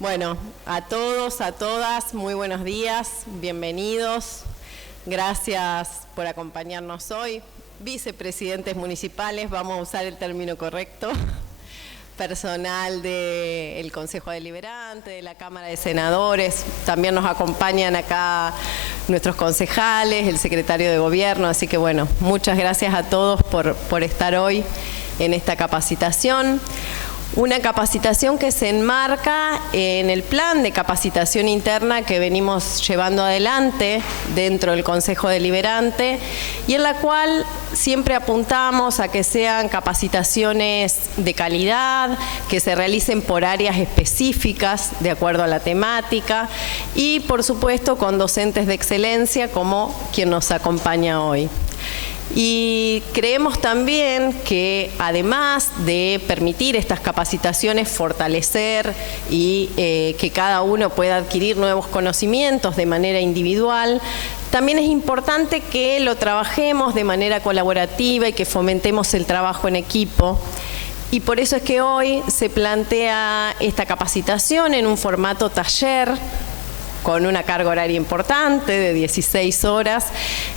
Bueno, a todos, a todas, muy buenos días, bienvenidos. Gracias por acompañarnos hoy. Vicepresidentes municipales, vamos a usar el término correcto. Personal del Consejo Deliberante, de la Cámara de Senadores. También nos acompañan acá nuestros concejales, el secretario de Gobierno. Así que bueno, muchas gracias a todos por estar hoy en esta capacitación. Una capacitación que se enmarca en el plan de capacitación interna que venimos llevando adelante dentro del Consejo Deliberante y en la cual siempre apuntamos a que sean capacitaciones de calidad, que se realicen por áreas específicas de acuerdo a la temática y por supuesto con docentes de excelencia como quien nos acompaña hoy. Y creemos también que además de permitir estas capacitaciones, fortalecer y que cada uno pueda adquirir nuevos conocimientos de manera individual, también es importante que lo trabajemos de manera colaborativa y que fomentemos el trabajo en equipo. Y por eso es que hoy se plantea esta capacitación en un formato taller, con una carga horaria importante de 16 horas,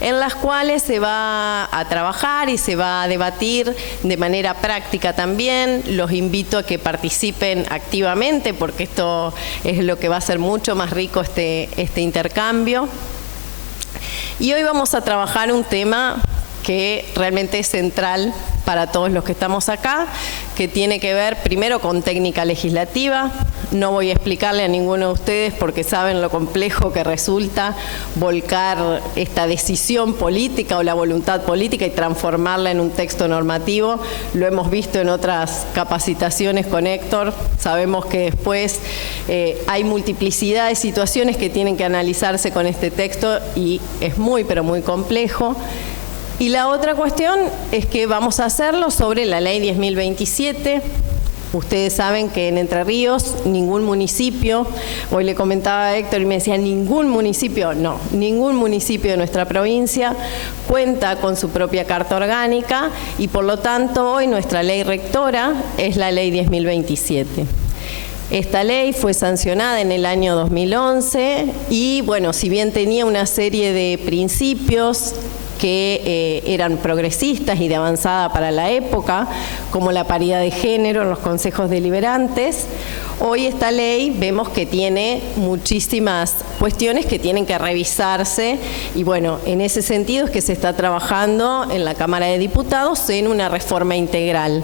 en las cuales se va a trabajar y se va a debatir de manera práctica también. Los invito a que participen activamente porque esto es lo que va a hacer mucho más rico este intercambio. Y hoy vamos a trabajar un tema que realmente es central para todos los que estamos acá, que tiene que ver primero con técnica legislativa. No voy a explicarle a ninguno de ustedes porque saben lo complejo que resulta volcar esta decisión política o la voluntad política y transformarla en un texto normativo. Lo hemos visto en otras capacitaciones con Héctor. Sabemos que después hay multiplicidad de situaciones que tienen que analizarse con este texto y es muy, pero muy complejo. Y la otra cuestión es que vamos a hacerlo sobre la Ley 10.027. Ustedes saben que en Entre Ríos ningún municipio, hoy le comentaba a Héctor y me decía ningún municipio, no, ningún municipio de nuestra provincia cuenta con su propia carta orgánica y por lo tanto hoy nuestra ley rectora es la Ley 10.027. Esta ley fue sancionada en el año 2011 y bueno, si bien tenía una serie de principios que eran progresistas y de avanzada para la época, como la paridad de género en los consejos deliberantes, hoy esta ley vemos que tiene muchísimas cuestiones que tienen que revisarse y bueno, en ese sentido es que se está trabajando en la Cámara de Diputados en una reforma integral.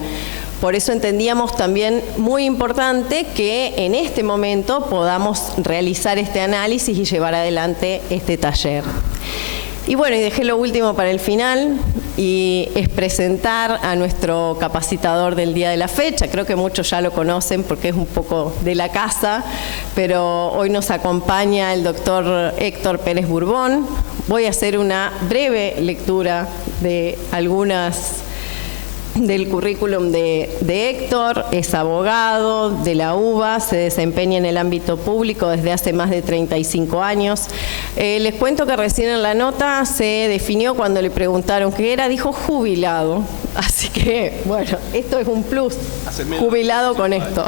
Por eso entendíamos también muy importante que en este momento podamos realizar este análisis y llevar adelante este taller. Y bueno, y dejé lo último para el final, y es presentar a nuestro capacitador del día de la fecha. Creo que muchos ya lo conocen porque es un poco de la casa, pero hoy nos acompaña el doctor Héctor Pérez Bourbon. Voy a hacer una breve lectura de algunas del currículum de Héctor. Es abogado de la UBA, se desempeña en el ámbito público desde hace más de 35 años. Les cuento que recién en la nota se definió cuando le preguntaron qué era, dijo jubilado. Así que, bueno, esto es un plus, jubilado con esto.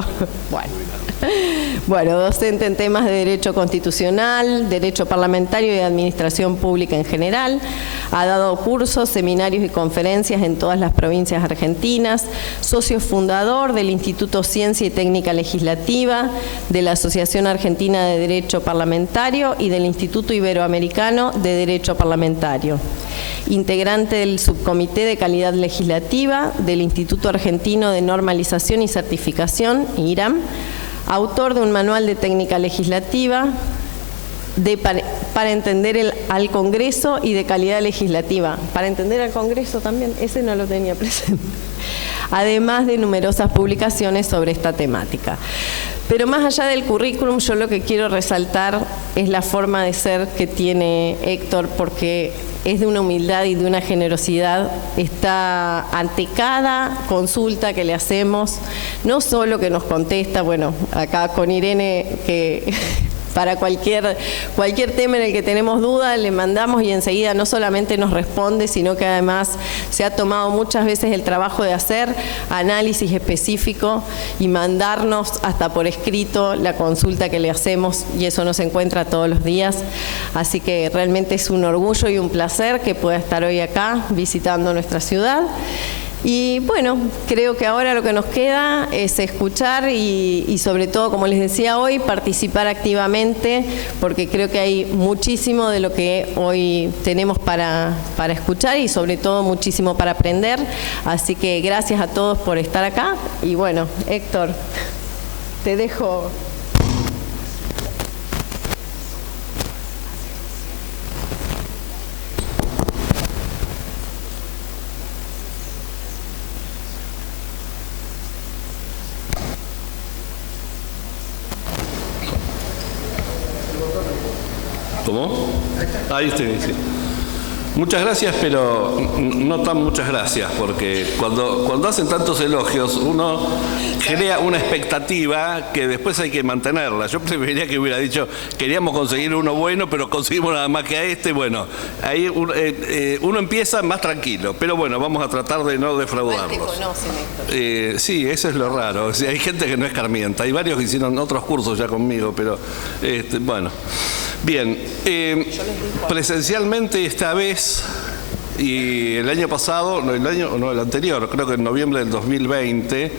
Bueno, docente en temas de Derecho Constitucional, Derecho Parlamentario y Administración Pública en general. Ha dado cursos, seminarios y conferencias en todas las provincias argentinas. Socio fundador del Instituto Ciencia y Técnica Legislativa, de la Asociación Argentina de Derecho Parlamentario y del Instituto Iberoamericano de Derecho Parlamentario. Integrante del Subcomité de Calidad Legislativa del Instituto Argentino de Normalización y Certificación, IRAM. Autor de un manual de técnica legislativa para entender al Congreso y de calidad legislativa. Para entender al Congreso también, ese no lo tenía presente. Además de numerosas publicaciones sobre esta temática. Pero más allá del currículum, yo lo que quiero resaltar es la forma de ser que tiene Héctor, porque es de una humildad y de una generosidad. Está ante cada consulta que le hacemos, no solo que nos contesta, bueno, acá con Irene, que Para cualquier tema en el que tenemos duda, le mandamos y enseguida no solamente nos responde, sino que además se ha tomado muchas veces el trabajo de hacer análisis específico y mandarnos hasta por escrito la consulta que le hacemos, y eso no se encuentra todos los días. Así que realmente es un orgullo y un placer que pueda estar hoy acá visitando nuestra ciudad. Y bueno, creo que ahora lo que nos queda es escuchar y sobre todo, como les decía hoy, participar activamente, porque creo que hay muchísimo de lo que hoy tenemos para escuchar y sobre todo muchísimo para aprender. Así que gracias a todos por estar acá. Y bueno, Héctor, te dejo. ¿Cómo? Ahí está, sí. Muchas gracias, pero no tan muchas gracias, porque cuando hacen tantos elogios, uno crea una expectativa que después hay que mantenerla. Yo preferiría que hubiera dicho, queríamos conseguir uno bueno, pero conseguimos nada más que a este. Bueno, ahí uno empieza más tranquilo, pero bueno, vamos a tratar de no defraudarlos. ¿Te conocen, Héctor? Sí, eso es lo raro. O sea, hay gente que no es escarmienta. Hay varios que hicieron otros cursos ya conmigo, pero bueno. Bien, presencialmente esta vez y el año pasado, el anterior, creo que en noviembre del 2020,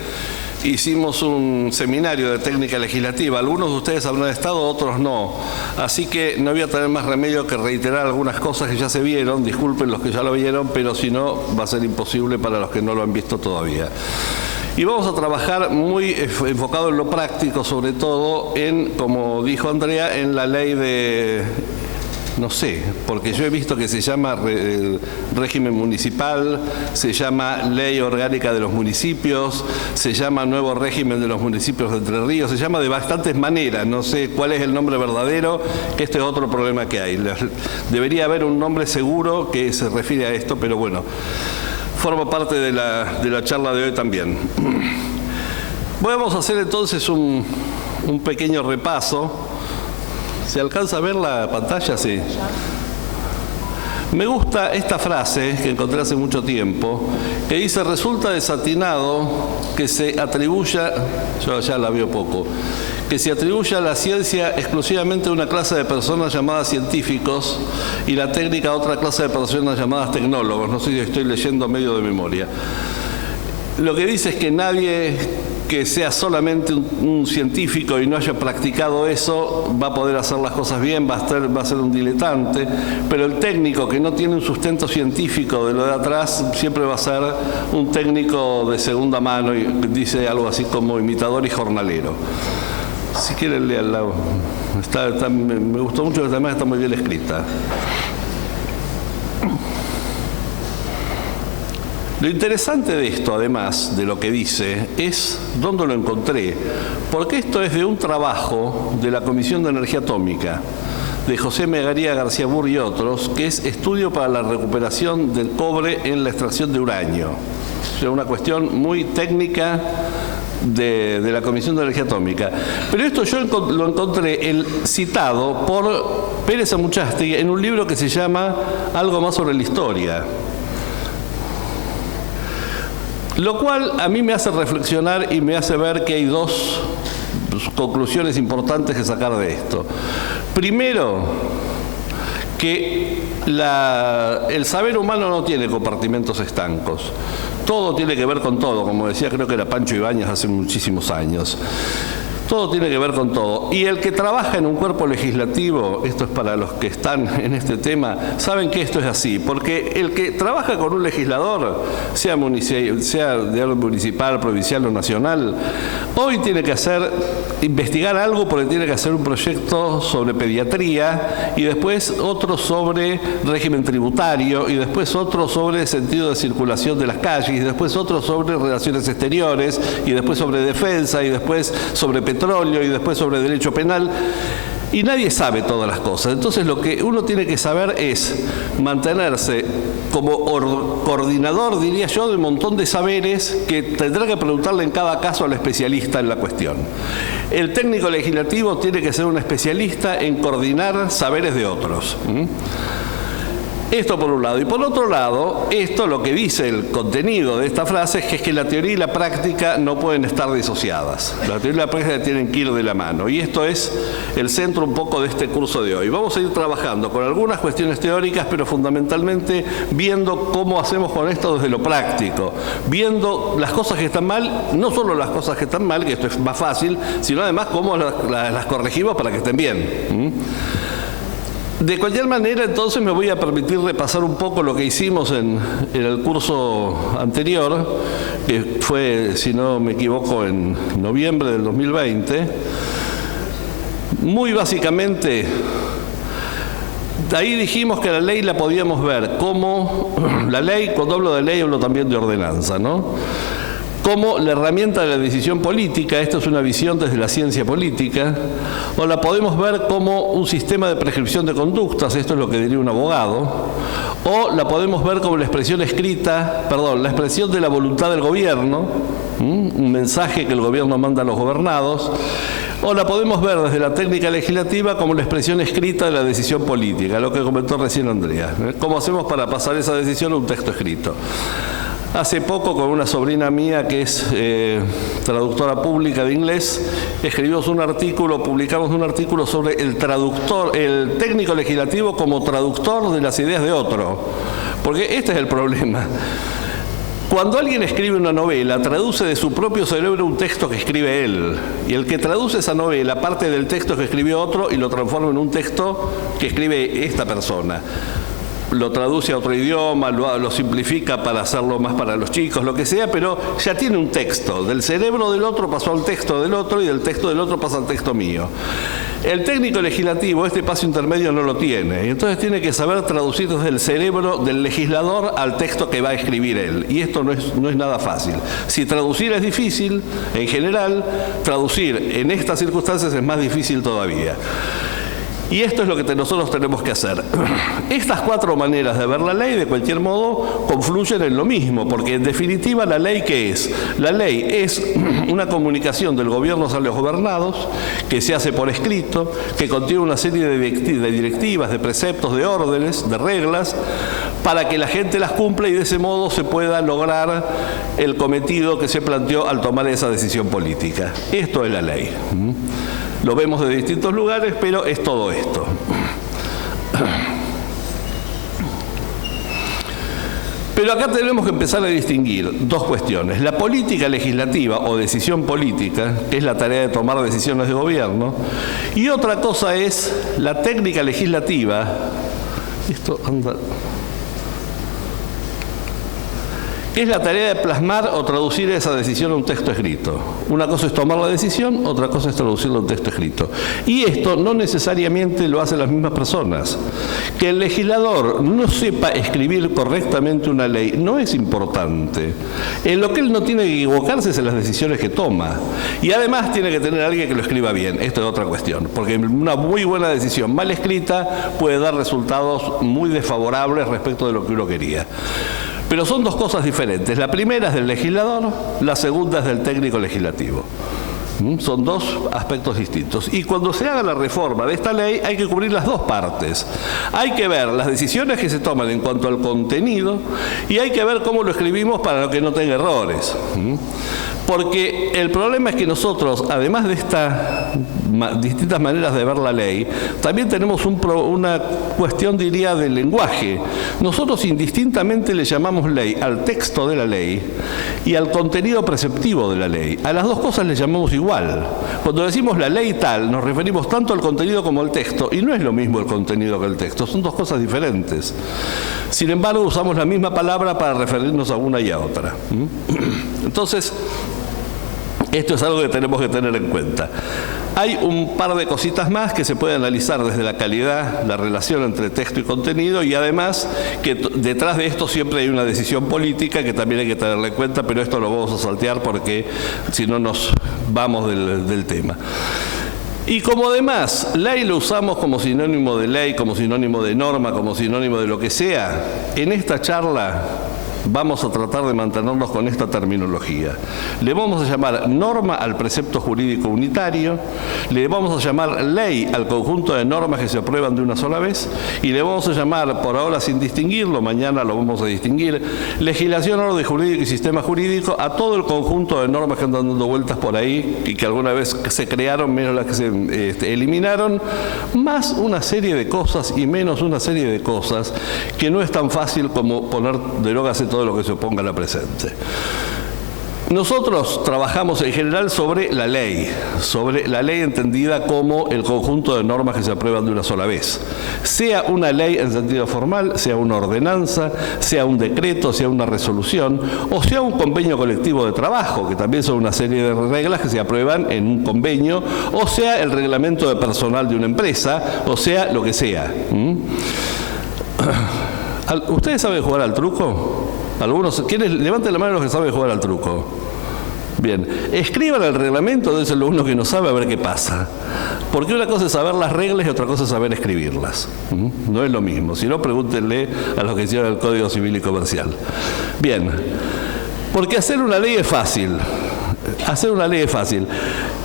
hicimos un seminario de técnica legislativa. Algunos de ustedes habrán estado, otros no. Así que no voy a tener más remedio que reiterar algunas cosas que ya se vieron. Disculpen los que ya lo vieron, pero si no, va a ser imposible para los que no lo han visto todavía. Y vamos a trabajar muy enfocado en lo práctico, sobre todo en, como dijo Andrea, en la ley de, no sé, porque yo he visto que se llama régimen municipal, se llama ley orgánica de los municipios, se llama nuevo régimen de los municipios de Entre Ríos, se llama de bastantes maneras, no sé cuál es el nombre verdadero, que este es otro problema que hay. Debería haber un nombre seguro que se refiere a esto, pero bueno, forma parte de la charla de hoy también. Vamos a hacer entonces un pequeño repaso. ¿Se alcanza a ver la pantalla? Sí. Me gusta esta frase que encontré hace mucho tiempo, que dice: resulta desatinado que se atribuya, yo ya la veo poco, que se atribuya la ciencia exclusivamente a una clase de personas llamadas científicos y la técnica a otra clase de personas llamadas tecnólogos. No sé si estoy leyendo medio de memoria. Lo que dice es que nadie que sea solamente un científico y no haya practicado eso va a poder hacer las cosas bien, va a ser un diletante, pero el técnico que no tiene un sustento científico de lo de atrás siempre va a ser un técnico de segunda mano, y dice algo así como imitador y jornalero. Si quieren leerla, me gustó mucho, que además está muy bien escrita. Lo interesante de esto, además de lo que dice, es dónde lo encontré, porque esto es de un trabajo de la Comisión de Energía Atómica, de José Megaría García Burr y otros, que es Estudio para la recuperación del cobre en la extracción de uranio. O sea, una cuestión muy técnica de la Comisión de Energía Atómica. Pero esto yo lo encontré citado por Pérez Amuchastegui en un libro que se llama Algo más sobre la historia. Lo cual a mí me hace reflexionar y me hace ver que hay dos conclusiones importantes que sacar de esto. Primero, que el saber humano no tiene compartimentos estancos. Todo tiene que ver con todo, como decía, creo que era Pancho Ibáñez hace muchísimos años. Todo tiene que ver con todo. Y el que trabaja en un cuerpo legislativo, esto es para los que están en este tema, saben que esto es así. Porque el que trabaja con un legislador, sea de orden municipal, provincial o nacional, hoy tiene que investigar algo porque tiene que hacer un proyecto sobre pediatría y después otro sobre régimen tributario y después otro sobre sentido de circulación de las calles y después otro sobre relaciones exteriores y después sobre defensa y después sobre petróleo y después sobre derecho penal. Y nadie sabe todas las cosas. Entonces lo que uno tiene que saber es mantenerse como coordinador, diría yo, de un montón de saberes que tendrá que preguntarle en cada caso al especialista en la cuestión. El técnico legislativo tiene que ser un especialista en coordinar saberes de otros. Esto por un lado. Y por otro lado, esto lo que dice el contenido de esta frase es que la teoría y la práctica no pueden estar disociadas. La teoría y la práctica tienen que ir de la mano. Y esto es el centro un poco de este curso de hoy. Vamos a ir trabajando con algunas cuestiones teóricas, pero fundamentalmente viendo cómo hacemos con esto desde lo práctico. Viendo las cosas que están mal, no solo las cosas que están mal, que esto es más fácil, sino además cómo las corregimos para que estén bien. De cualquier manera, entonces me voy a permitir repasar un poco lo que hicimos en el curso anterior, que fue, si no me equivoco, en noviembre del 2020. Muy básicamente, ahí dijimos que la ley la podíamos ver como, la ley, cuando hablo de ley hablo también de ordenanza, ¿no? Como la herramienta de la decisión política, esto es una visión desde la ciencia política, o la podemos ver como un sistema de prescripción de conductas, esto es lo que diría un abogado, o la podemos ver como la expresión escrita, la expresión de la voluntad del gobierno, un mensaje que el gobierno manda a los gobernados, o la podemos ver desde la técnica legislativa como la expresión escrita de la decisión política, lo que comentó recién Andrea. ¿Cómo hacemos para pasar esa decisión a un texto escrito? Hace poco, con una sobrina mía que es traductora pública de inglés, publicamos un artículo sobre el técnico legislativo como traductor de las ideas de otro. Porque este es el problema. Cuando alguien escribe una novela, traduce de su propio cerebro un texto que escribe él. Y el que traduce esa novela parte del texto que escribió otro y lo transforma en un texto que escribe esta persona. Lo traduce a otro idioma, lo simplifica para hacerlo más para los chicos, lo que sea, pero ya tiene un texto. Del cerebro del otro pasó al texto del otro y del texto del otro pasa al texto mío. El técnico legislativo este paso intermedio no lo tiene, y entonces tiene que saber traducir desde el cerebro del legislador al texto que va a escribir él, y esto no es nada fácil. Si traducir es difícil, en general, traducir en estas circunstancias es más difícil todavía. Y esto es lo que nosotros tenemos que hacer. Estas cuatro maneras de ver la ley, de cualquier modo, confluyen en lo mismo, porque en definitiva, ¿la ley qué es? La ley es una comunicación del gobierno a los gobernados, que se hace por escrito, que contiene una serie de directivas, de preceptos, de órdenes, de reglas, para que la gente las cumpla y de ese modo se pueda lograr el cometido que se planteó al tomar esa decisión política. Esto es la ley. Lo vemos de distintos lugares, pero es todo esto. Pero acá tenemos que empezar a distinguir dos cuestiones. La política legislativa o decisión política, que es la tarea de tomar decisiones de gobierno, y otra cosa es la técnica legislativa. Esto anda... Es la tarea de plasmar o traducir esa decisión a un texto escrito. Una cosa es tomar la decisión, otra cosa es traducirla a un texto escrito. Y esto no necesariamente lo hacen las mismas personas. Que el legislador no sepa escribir correctamente una ley no es importante. En lo que él no tiene que equivocarse es en las decisiones que toma. Y además tiene que tener a alguien que lo escriba bien. Esto es otra cuestión. Porque una muy buena decisión mal escrita puede dar resultados muy desfavorables respecto de lo que uno quería. Pero son dos cosas diferentes. La primera es del legislador, la segunda es del técnico legislativo. Son dos aspectos distintos. Y cuando se haga la reforma de esta ley hay que cubrir las dos partes. Hay que ver las decisiones que se toman en cuanto al contenido y hay que ver cómo lo escribimos para que no tenga errores. Porque el problema es que nosotros, además de estas distintas maneras de ver la ley, también tenemos una cuestión, diría, del lenguaje. Nosotros indistintamente le llamamos ley al texto de la ley y al contenido preceptivo de la ley. A las dos cosas le llamamos igual. Cuando decimos la ley tal, nos referimos tanto al contenido como al texto, y no es lo mismo el contenido que el texto, son dos cosas diferentes. Sin embargo, usamos la misma palabra para referirnos a una y a otra. Entonces, esto es algo que tenemos que tener en cuenta. Hay un par de cositas más que se puede analizar desde la calidad, la relación entre texto y contenido, y además que detrás de esto siempre hay una decisión política que también hay que tenerla en cuenta, pero esto lo vamos a saltear porque si no nos vamos del tema. Y como además, ley lo usamos como sinónimo de ley, como sinónimo de norma, como sinónimo de lo que sea, en esta charla vamos a tratar de mantenernos con esta terminología. Le vamos a llamar norma al precepto jurídico unitario, le vamos a llamar ley al conjunto de normas que se aprueban de una sola vez, y le vamos a llamar, por ahora sin distinguirlo, mañana lo vamos a distinguir, legislación, orden jurídico y sistema jurídico a todo el conjunto de normas que andan dando vueltas por ahí y que alguna vez se crearon, menos las que se eliminaron, más una serie de cosas y menos una serie de cosas que no es tan fácil como poner derógase todo lo que se oponga a la presente. Nosotros trabajamos en general sobre la ley entendida como el conjunto de normas que se aprueban de una sola vez. Sea una ley en sentido formal, sea una ordenanza, sea un decreto, sea una resolución, o sea un convenio colectivo de trabajo, que también son una serie de reglas que se aprueban en un convenio, o sea el reglamento de personal de una empresa, o sea lo que sea. ¿Ustedes saben jugar al truco? Algunos, ¿quiénes? Levanten la mano los que saben jugar al truco. Bien, escriban el reglamento, dénselo a uno que no sabe a ver qué pasa. Porque una cosa es saber las reglas y otra cosa es saber escribirlas. No es lo mismo, si no pregúntenle a los que hicieron el Código Civil y Comercial. Bien, porque hacer una ley es fácil. Hacer una ley es fácil.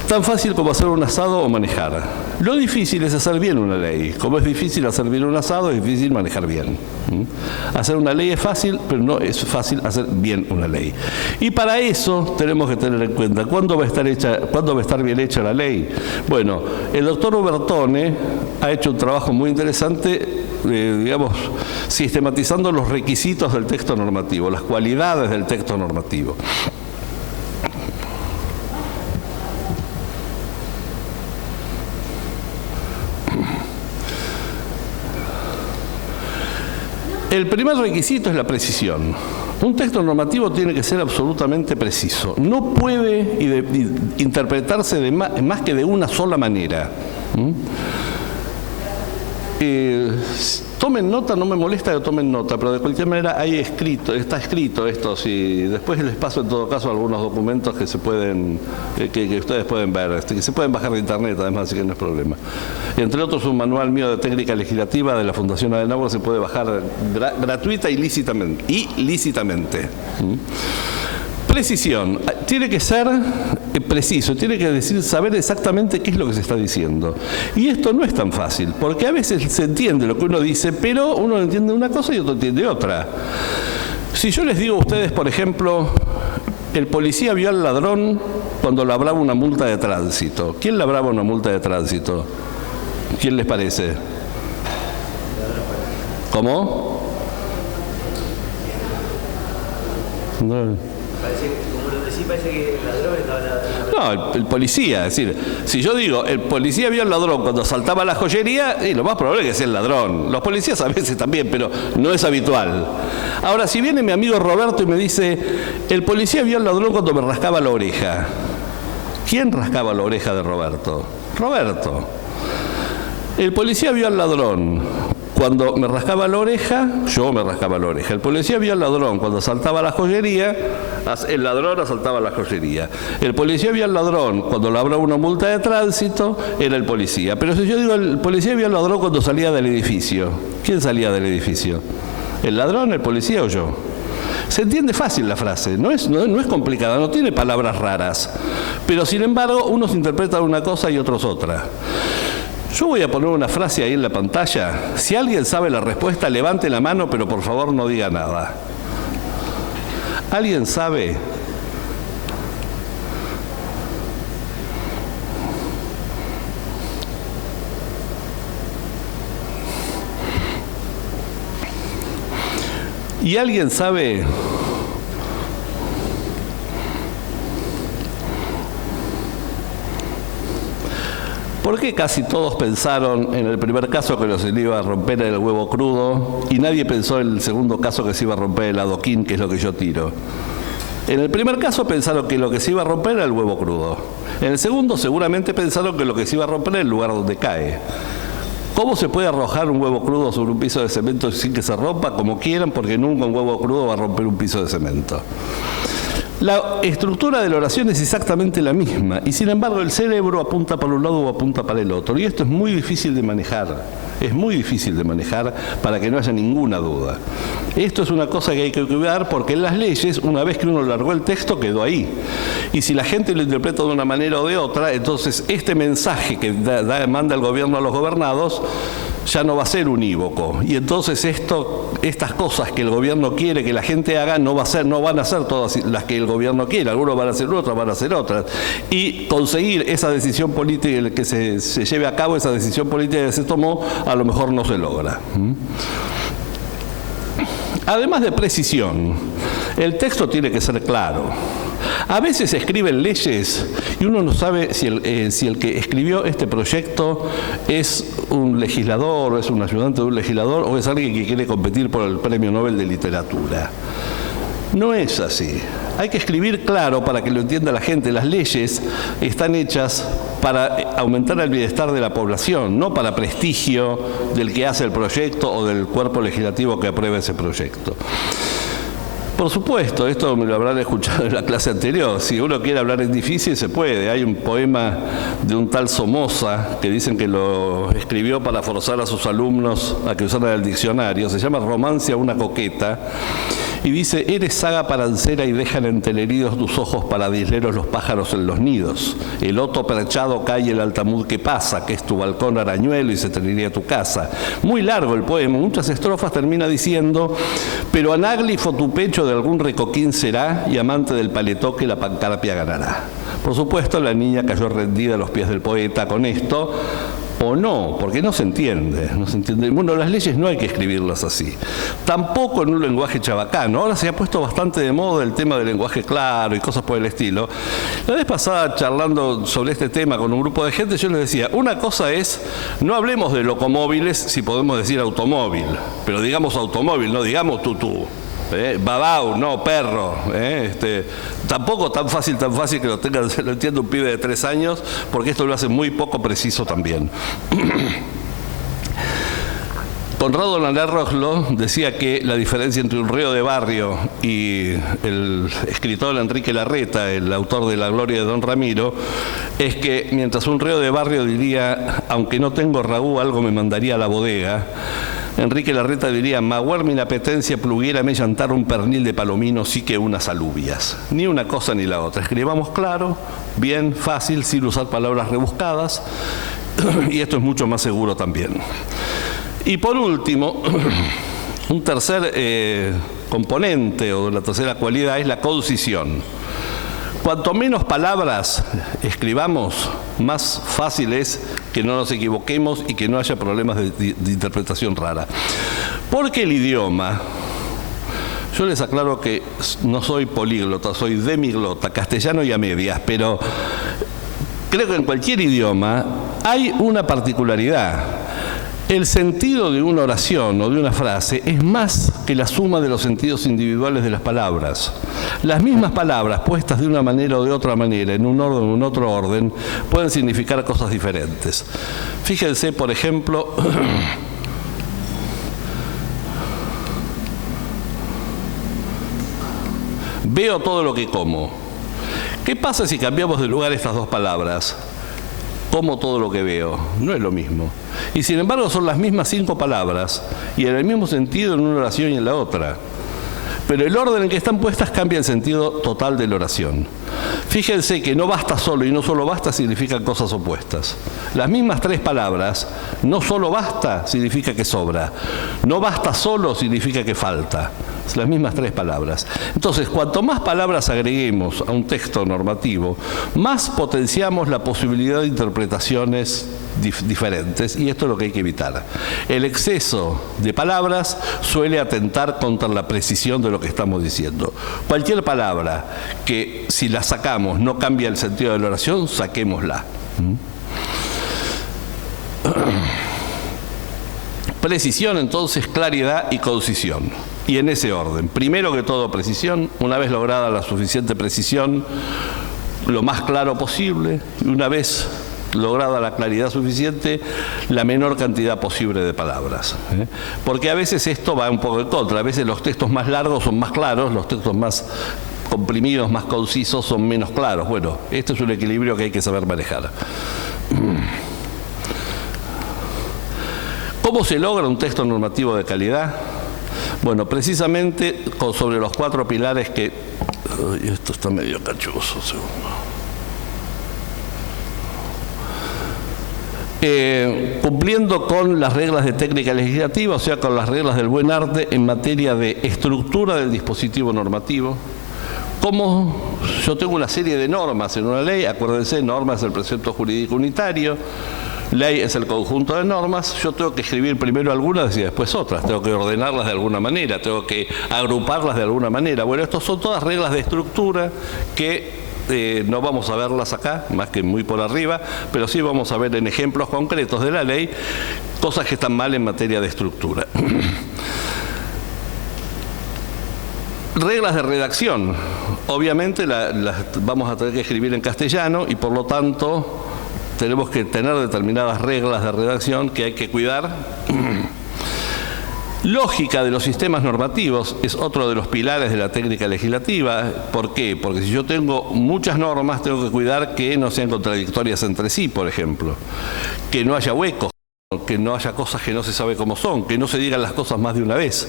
Tan fácil como hacer un asado o manejar. Lo difícil es hacer bien una ley. Como es difícil hacer bien un asado, es difícil manejar bien. Hacer una ley es fácil, pero no es fácil hacer bien una ley. Y para eso tenemos que tener en cuenta cuándo va a estar bien hecha la ley. Bueno, el doctor Ubertone ha hecho un trabajo muy interesante, digamos, sistematizando los requisitos del texto normativo, las cualidades del texto normativo. El primer requisito es la precisión. Un texto normativo tiene que ser absolutamente preciso. No puede interpretarse de más que de una sola manera. Tomen nota, no me molesta que tomen nota, pero de cualquier manera está escrito esto, y después les paso en todo caso algunos documentos que se pueden, que ustedes pueden ver, que se pueden bajar de internet además, así que no es problema. Entre otros, un manual mío de técnica legislativa de la Fundación Adenauer se puede bajar gratuita y lícitamente. Precisión. Tiene que ser preciso, tiene que saber exactamente qué es lo que se está diciendo. Y esto no es tan fácil, porque a veces se entiende lo que uno dice, pero uno entiende una cosa y otro entiende otra. Si yo les digo a ustedes, por ejemplo, el policía vio al ladrón cuando labraba una multa de tránsito. ¿Quién labraba una multa de tránsito? ¿Quién les parece? ¿Cómo? No. Parece que el ladrón estaba... No, el policía, es decir, si yo digo, el policía vio al ladrón cuando saltaba la joyería, lo más probable es que sea el ladrón. Los policías a veces también, pero no es habitual. Ahora, si viene mi amigo Roberto y me dice, el policía vio al ladrón cuando me rascaba la oreja. ¿Quién rascaba la oreja de Roberto? Roberto. El policía vio al ladrón cuando me rascaba la oreja, yo me rascaba la oreja. El policía vio al ladrón cuando asaltaba la joyería, el ladrón asaltaba la joyería. El policía vio al ladrón cuando labraba una multa de tránsito, era el policía. Pero si yo digo, el policía vio al ladrón cuando salía del edificio, ¿quién salía del edificio? ¿El ladrón, el policía o yo? Se entiende fácil la frase, no es complicada, no tiene palabras raras. Pero sin embargo, unos interpretan una cosa y otros otra. Yo voy a poner una frase ahí en la pantalla. Si alguien sabe la respuesta, levante la mano, pero por favor no diga nada. ¿Alguien sabe? ¿Y alguien sabe? ¿Por qué casi todos pensaron en el primer caso que se le iba a romper el huevo crudo y nadie pensó en el segundo caso que se iba a romper el adoquín, que es lo que yo tiro? En el primer caso pensaron que lo que se iba a romper era el huevo crudo. En el segundo seguramente pensaron que lo que se iba a romper era el lugar donde cae. ¿Cómo se puede arrojar un huevo crudo sobre un piso de cemento sin que se rompa? Como quieran, porque nunca un huevo crudo va a romper un piso de cemento. La estructura de la oración es exactamente la misma y sin embargo el cerebro apunta para un lado o apunta para el otro y esto es muy difícil de manejar, es muy difícil de manejar para que no haya ninguna duda. Esto es una cosa que hay que cuidar porque en las leyes, una vez que uno largó el texto, quedó ahí. Y si la gente lo interpreta de una manera o de otra, entonces este mensaje que manda el gobierno a los gobernados ya no va a ser unívoco. Y entonces estas cosas que el gobierno quiere que la gente haga no van a ser todas las que el gobierno quiere. Algunos van a hacer otras, van a hacer otras. Y conseguir esa decisión política, que se lleve a cabo esa decisión política que se tomó, a lo mejor no se logra. Además de precisión, el texto tiene que ser claro. A veces se escriben leyes y uno no sabe si el que escribió este proyecto es un legislador, o es un ayudante de un legislador, o es alguien que quiere competir por el Premio Nobel de Literatura. No es así. Hay que escribir claro para que lo entienda la gente. Las leyes están hechas para aumentar el bienestar de la población, no para prestigio del que hace el proyecto o del cuerpo legislativo que aprueba ese proyecto. Por supuesto, esto me lo habrán escuchado en la clase anterior. Si uno quiere hablar en difícil, se puede. Hay un poema de un tal Somoza que dicen que lo escribió para forzar a sus alumnos a que usaran el diccionario. Se llama Romance a una coqueta. Y dice: eres saga parancera y dejan enteleridos tus ojos para disleros los pájaros en los nidos. El oto perchado cae el altamud que pasa, que es tu balcón arañuelo y se trairía a tu casa. Muy largo el poema, muchas estrofas termina diciendo: pero anáglifo tu pecho de algún recoquín será y amante del paletoque la pancarpia ganará. Por supuesto, la niña cayó rendida a los pies del poeta con esto, o no, porque no se entiende. Bueno, las leyes no hay que escribirlas así. Tampoco en un lenguaje chabacano. Ahora se ha puesto bastante de moda el tema del lenguaje claro y cosas por el estilo. La vez pasada, charlando sobre este tema con un grupo de gente, yo les decía, una cosa es, no hablemos de locomóviles si podemos decir automóvil, pero digamos automóvil, no digamos tutú. Babau, no, perro. Tampoco tan fácil que lo entienda un pibe de 3 años, porque esto lo hace muy poco preciso también. Conrado Nalerrojlo decía que la diferencia entre un reo de barrio y el escritor Enrique Larreta, el autor de La Gloria de Don Ramiro, es que mientras un reo de barrio diría, aunque no tengo ragú, algo me mandaría a la bodega, Enrique Larreta diría, maguar mi apetencia pluguera me llantar un pernil de palomino, sí que unas alubias. Ni una cosa ni la otra. Escribamos claro, bien, fácil, sin usar palabras rebuscadas, y esto es mucho más seguro también. Y por último, un tercer componente o la tercera cualidad es la concisión. Cuanto menos palabras escribamos, más fácil es que no nos equivoquemos y que no haya problemas de interpretación rara. Porque el idioma, yo les aclaro que no soy políglota, soy demiglota, castellano y a medias, pero creo que en cualquier idioma hay una particularidad. El sentido de una oración o de una frase es más que la suma de los sentidos individuales de las palabras. Las mismas palabras puestas de una manera o de otra manera, en un orden o en otro orden, pueden significar cosas diferentes. Fíjense, por ejemplo, veo todo lo que como. ¿Qué pasa si cambiamos de lugar estas dos palabras? Como todo lo que veo, no es lo mismo. Y sin embargo son las mismas 5 palabras y en el mismo sentido en una oración y en la otra. Pero el orden en que están puestas cambia el sentido total de la oración. Fíjense que no basta solo y no solo basta significan cosas opuestas. Las mismas 3 palabras, no solo basta significa que sobra, no basta solo significa que falta. Las mismas 3 palabras. Entonces, cuanto más palabras agreguemos a un texto normativo, más potenciamos la posibilidad de interpretaciones diferentes, y esto es lo que hay que evitar. El exceso de palabras suele atentar contra la precisión de lo que estamos diciendo. Cualquier palabra que, si la sacamos, no cambia el sentido de la oración, saquémosla. Precisión, entonces, claridad y concisión. Y en ese orden. Primero que todo, precisión. Una vez lograda la suficiente precisión, lo más claro posible. Y una vez lograda la claridad suficiente, la menor cantidad posible de palabras. Porque a veces esto va un poco en contra. A veces los textos más largos son más claros, los textos más comprimidos, más concisos, son menos claros. Bueno, este es un equilibrio que hay que saber manejar. ¿Cómo se logra un texto normativo de calidad? Bueno, precisamente sobre los 4 pilares que... Ay, esto está medio cachoso, segundo. Cumpliendo con las reglas de técnica legislativa, o sea, con las reglas del buen arte en materia de estructura del dispositivo normativo. Como yo tengo una serie de normas en una ley, acuérdense, norma es el precepto jurídico unitario, ley es el conjunto de normas, yo tengo que escribir primero algunas y después otras, tengo que ordenarlas de alguna manera, tengo que agruparlas de alguna manera. Bueno, estas son todas reglas de estructura que no vamos a verlas acá, más que muy por arriba, pero sí vamos a ver en ejemplos concretos de la ley cosas que están mal en materia de estructura. Reglas de redacción. Obviamente las vamos a tener que escribir en castellano y por lo tanto tenemos que tener determinadas reglas de redacción que hay que cuidar. Lógica de los sistemas normativos es otro de los pilares de la técnica legislativa. ¿Por qué? Porque si yo tengo muchas normas, tengo que cuidar que no sean contradictorias entre sí, por ejemplo. Que no haya huecos, que no haya cosas que no se sabe cómo son, que no se digan las cosas más de una vez.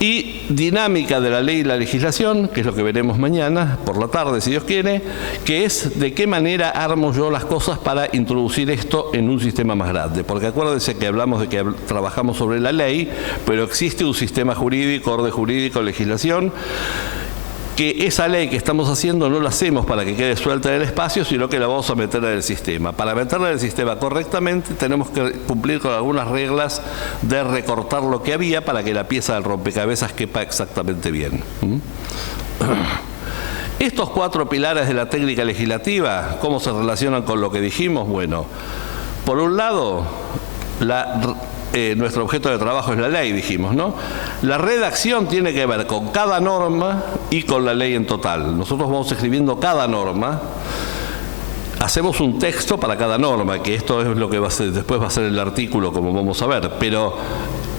Y dinámica de la ley y la legislación, que es lo que veremos mañana por la tarde, si Dios quiere, que es de qué manera armo yo las cosas para introducir esto en un sistema más grande. Porque acuérdense que hablamos de que trabajamos sobre la ley, pero existe un sistema jurídico, orden jurídico, legislación, que esa ley que estamos haciendo no la hacemos para que quede suelta en el espacio, sino que la vamos a meter en el sistema. Para meterla en el sistema correctamente tenemos que cumplir con algunas reglas de recortar lo que había para que la pieza del rompecabezas quepa exactamente bien. Estos 4 pilares de la técnica legislativa, ¿cómo se relacionan con lo que dijimos? Bueno, por un lado, nuestro objeto de trabajo es la ley, dijimos, ¿no? La redacción tiene que ver con cada norma y con la ley en total. Nosotros vamos escribiendo cada norma, hacemos un texto para cada norma, que esto es lo que después va a ser el artículo, como vamos a ver, pero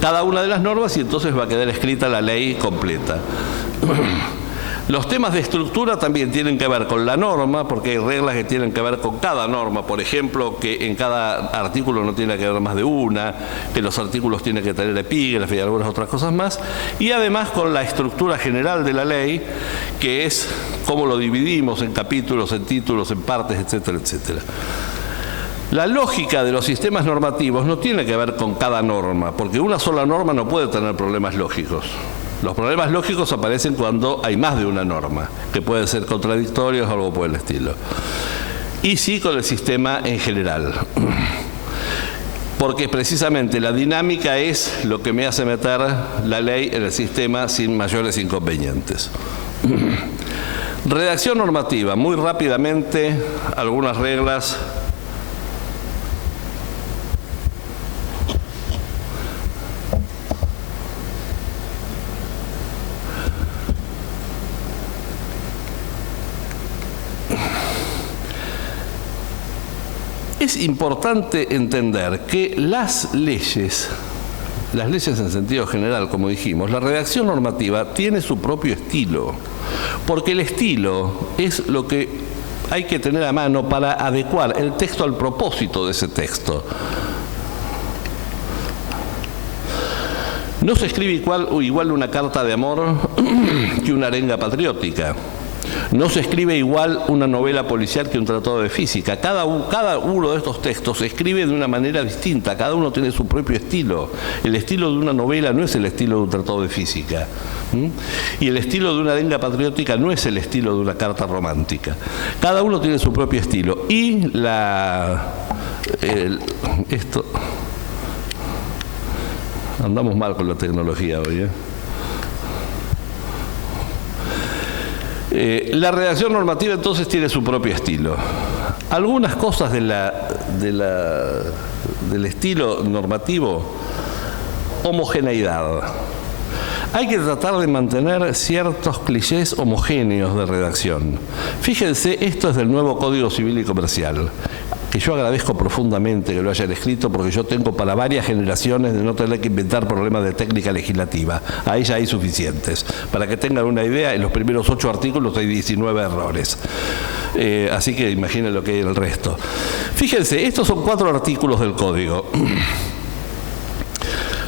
cada una de las normas y entonces va a quedar escrita la ley completa. Los temas de estructura también tienen que ver con la norma, porque hay reglas que tienen que ver con cada norma. Por ejemplo, que en cada artículo no tiene que haber más de una, que los artículos tienen que tener epígrafe y algunas otras cosas más. Y además con la estructura general de la ley, que es cómo lo dividimos en capítulos, en títulos, en partes, etcétera, etcétera. La lógica de los sistemas normativos no tiene que ver con cada norma, porque una sola norma no puede tener problemas lógicos. Los problemas lógicos aparecen cuando hay más de una norma, que pueden ser contradictorios o algo por el estilo. Y sí con el sistema en general. Porque precisamente la dinámica es lo que me hace meter la ley en el sistema sin mayores inconvenientes. Redacción normativa. Muy rápidamente, algunas reglas. Es importante entender que las leyes en sentido general, como dijimos, la redacción normativa tiene su propio estilo, porque el estilo es lo que hay que tener a mano para adecuar el texto al propósito de ese texto. No se escribe igual una carta de amor que una arenga patriótica. No se escribe igual una novela policial que un tratado de física. Cada uno de estos textos se escribe de una manera distinta. Cada uno tiene su propio estilo. El estilo de una novela no es el estilo de un tratado de física. Y el estilo de una arenga patriótica no es el estilo de una carta romántica. Cada uno tiene su propio estilo. Y andamos mal con la tecnología hoy, ¿eh? La redacción normativa entonces tiene su propio estilo. Algunas cosas del estilo normativo, homogeneidad. Hay que tratar de mantener ciertos clichés homogéneos de redacción. Fíjense, esto es del nuevo Código Civil y Comercial, que yo agradezco profundamente que lo hayan escrito, porque yo tengo para varias generaciones de no tener que inventar problemas de técnica legislativa. Ahí ya hay suficientes. Para que tengan una idea, en los primeros 8 artículos hay 19 errores. Así que imaginen lo que hay en el resto. Fíjense, estos son 4 artículos del Código.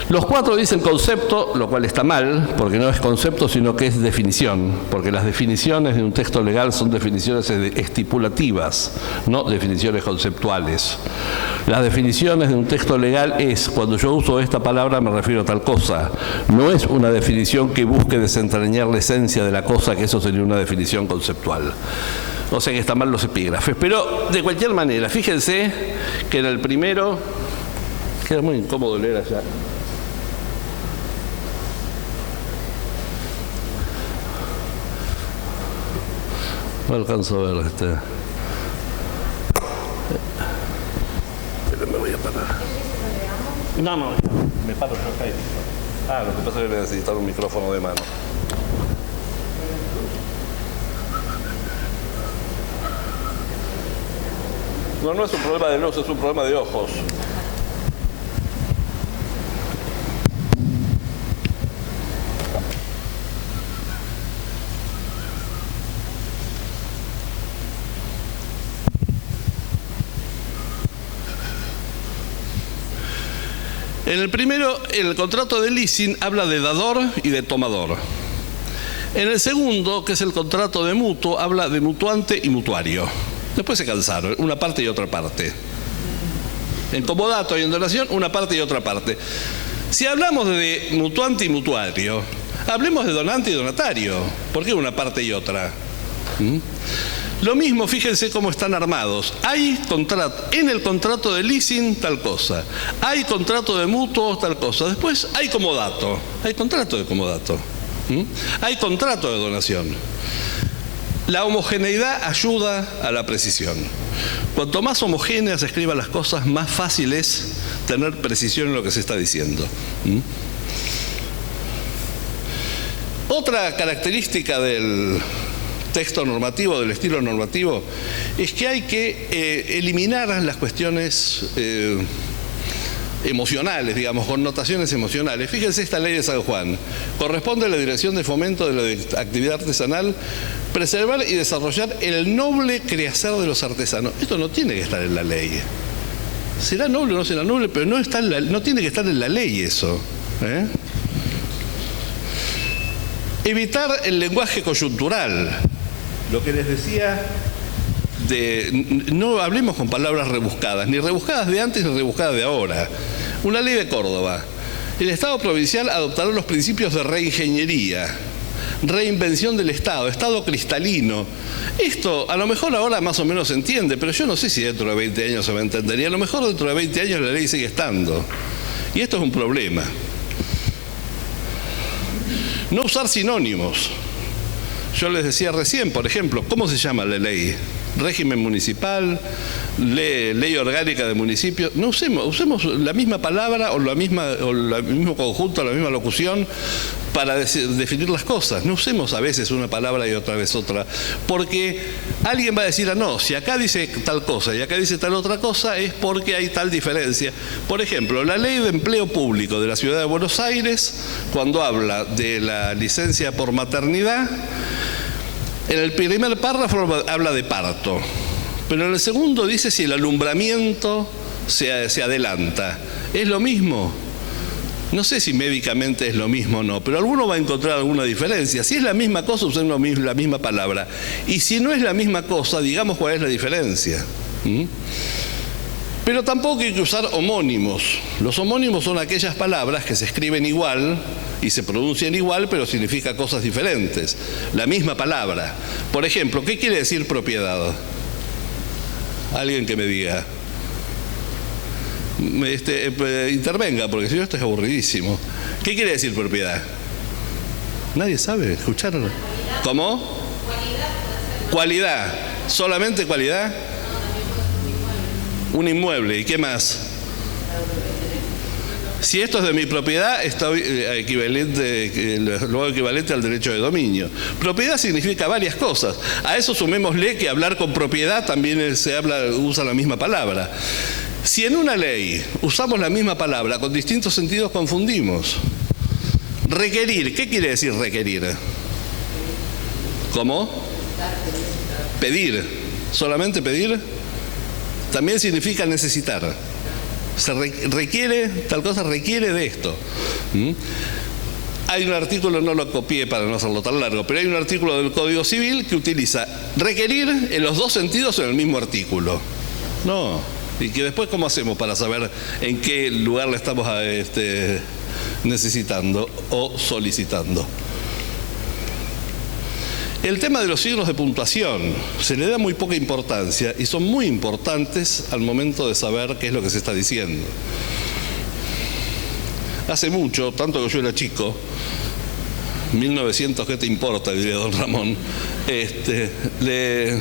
Los 4 dicen concepto, lo cual está mal, porque no es concepto, sino que es definición, porque las definiciones de un texto legal son definiciones estipulativas, no definiciones conceptuales. Las definiciones de un texto legal es, cuando yo uso esta palabra me refiero a tal cosa, no es una definición que busque desentrañar la esencia de la cosa, que eso sería una definición conceptual. O sea que están mal los epígrafes, pero de cualquier manera, fíjense que en el primero, queda muy incómodo leer allá. No alcanzo a ver Pero me voy a parar. No, me paro yo acá. Lo que pasa es que voy a necesitar un micrófono de mano. No es un problema de luz, es un problema de ojos. En el primero, el contrato de leasing habla de dador y de tomador. En el segundo, que es el contrato de mutuo, habla de mutuante y mutuario. Después se cansaron, una parte y otra parte. En comodato y en donación, una parte y otra parte. Si hablamos de mutuante y mutuario, hablemos de donante y donatario. ¿Por qué una parte y otra? Lo mismo, fíjense cómo están armados. Hay contrato, en el contrato de leasing tal cosa, hay contrato de mutuo tal cosa, después hay comodato, hay contrato de comodato, hay contrato de donación. La homogeneidad ayuda a la precisión. Cuanto más homogéneas se escriban las cosas, más fácil es tener precisión en lo que se está diciendo. Otra característica del texto normativo, del estilo normativo, es que hay que eliminar las cuestiones emocionales, digamos, connotaciones emocionales. Fíjense esta ley de San Juan. Corresponde a la Dirección de Fomento de la Actividad Artesanal preservar y desarrollar el noble quehacer de los artesanos. Esto no tiene que estar en la ley. Será noble o no será noble, pero no tiene que estar en la ley eso. Evitar el lenguaje coyuntural. Lo que les decía, no hablemos con palabras rebuscadas, ni rebuscadas de antes ni rebuscadas de ahora. Una ley de Córdoba. El Estado provincial adoptará los principios de reingeniería, reinvención del Estado, Estado cristalino. Esto a lo mejor ahora más o menos se entiende, pero yo no sé si dentro de 20 años se va a entender. Y a lo mejor dentro de 20 años la ley sigue estando. Y esto es un problema. No usar sinónimos. Yo les decía recién, por ejemplo, ¿cómo se llama la ley? Régimen municipal, ley orgánica de municipio. No usemos la misma palabra o el mismo conjunto, la misma locución para definir las cosas. No usemos a veces una palabra y otra vez otra, porque alguien va a decir, no, si acá dice tal cosa y acá dice tal otra cosa, es porque hay tal diferencia. Por ejemplo, la Ley de Empleo Público de la Ciudad de Buenos Aires, cuando habla de la licencia por maternidad, en el primer párrafo habla de parto, pero en el segundo dice si el alumbramiento se adelanta. ¿Es lo mismo? No sé si médicamente es lo mismo o no, pero alguno va a encontrar alguna diferencia. Si es la misma cosa, usemos la misma palabra. Y si no es la misma cosa, digamos cuál es la diferencia. Pero tampoco hay que usar homónimos. Los homónimos son aquellas palabras que se escriben igual y se pronuncian igual, pero significan cosas diferentes. La misma palabra. Por ejemplo, ¿qué quiere decir propiedad? Alguien que me diga. Intervenga, porque si no esto es aburridísimo. ¿Qué quiere decir propiedad? Nadie sabe, ¿escucharon? ¿Cómo? Cualidad. ¿Solamente cualidad? Un inmueble. ¿Y qué más? Si esto es de mi propiedad, está luego equivalente al derecho de dominio. Propiedad significa varias cosas. A eso sumémosle que hablar con propiedad también usa la misma palabra. Si en una ley usamos la misma palabra con distintos sentidos, confundimos. Requerir, ¿qué quiere decir requerir? ¿Cómo? Pedir. ¿Solamente pedir? También significa necesitar. Se requiere, tal cosa requiere de esto. Hay un artículo, no lo copié para no hacerlo tan largo, pero hay un artículo del Código Civil que utiliza requerir en los dos sentidos en el mismo artículo. No. Y que después, ¿cómo hacemos para saber en qué lugar le estamos necesitando o solicitando? El tema de los signos de puntuación se le da muy poca importancia y son muy importantes al momento de saber qué es lo que se está diciendo. Hace mucho, tanto que yo era chico, 1900, ¿qué te importa?, diría don Ramón, le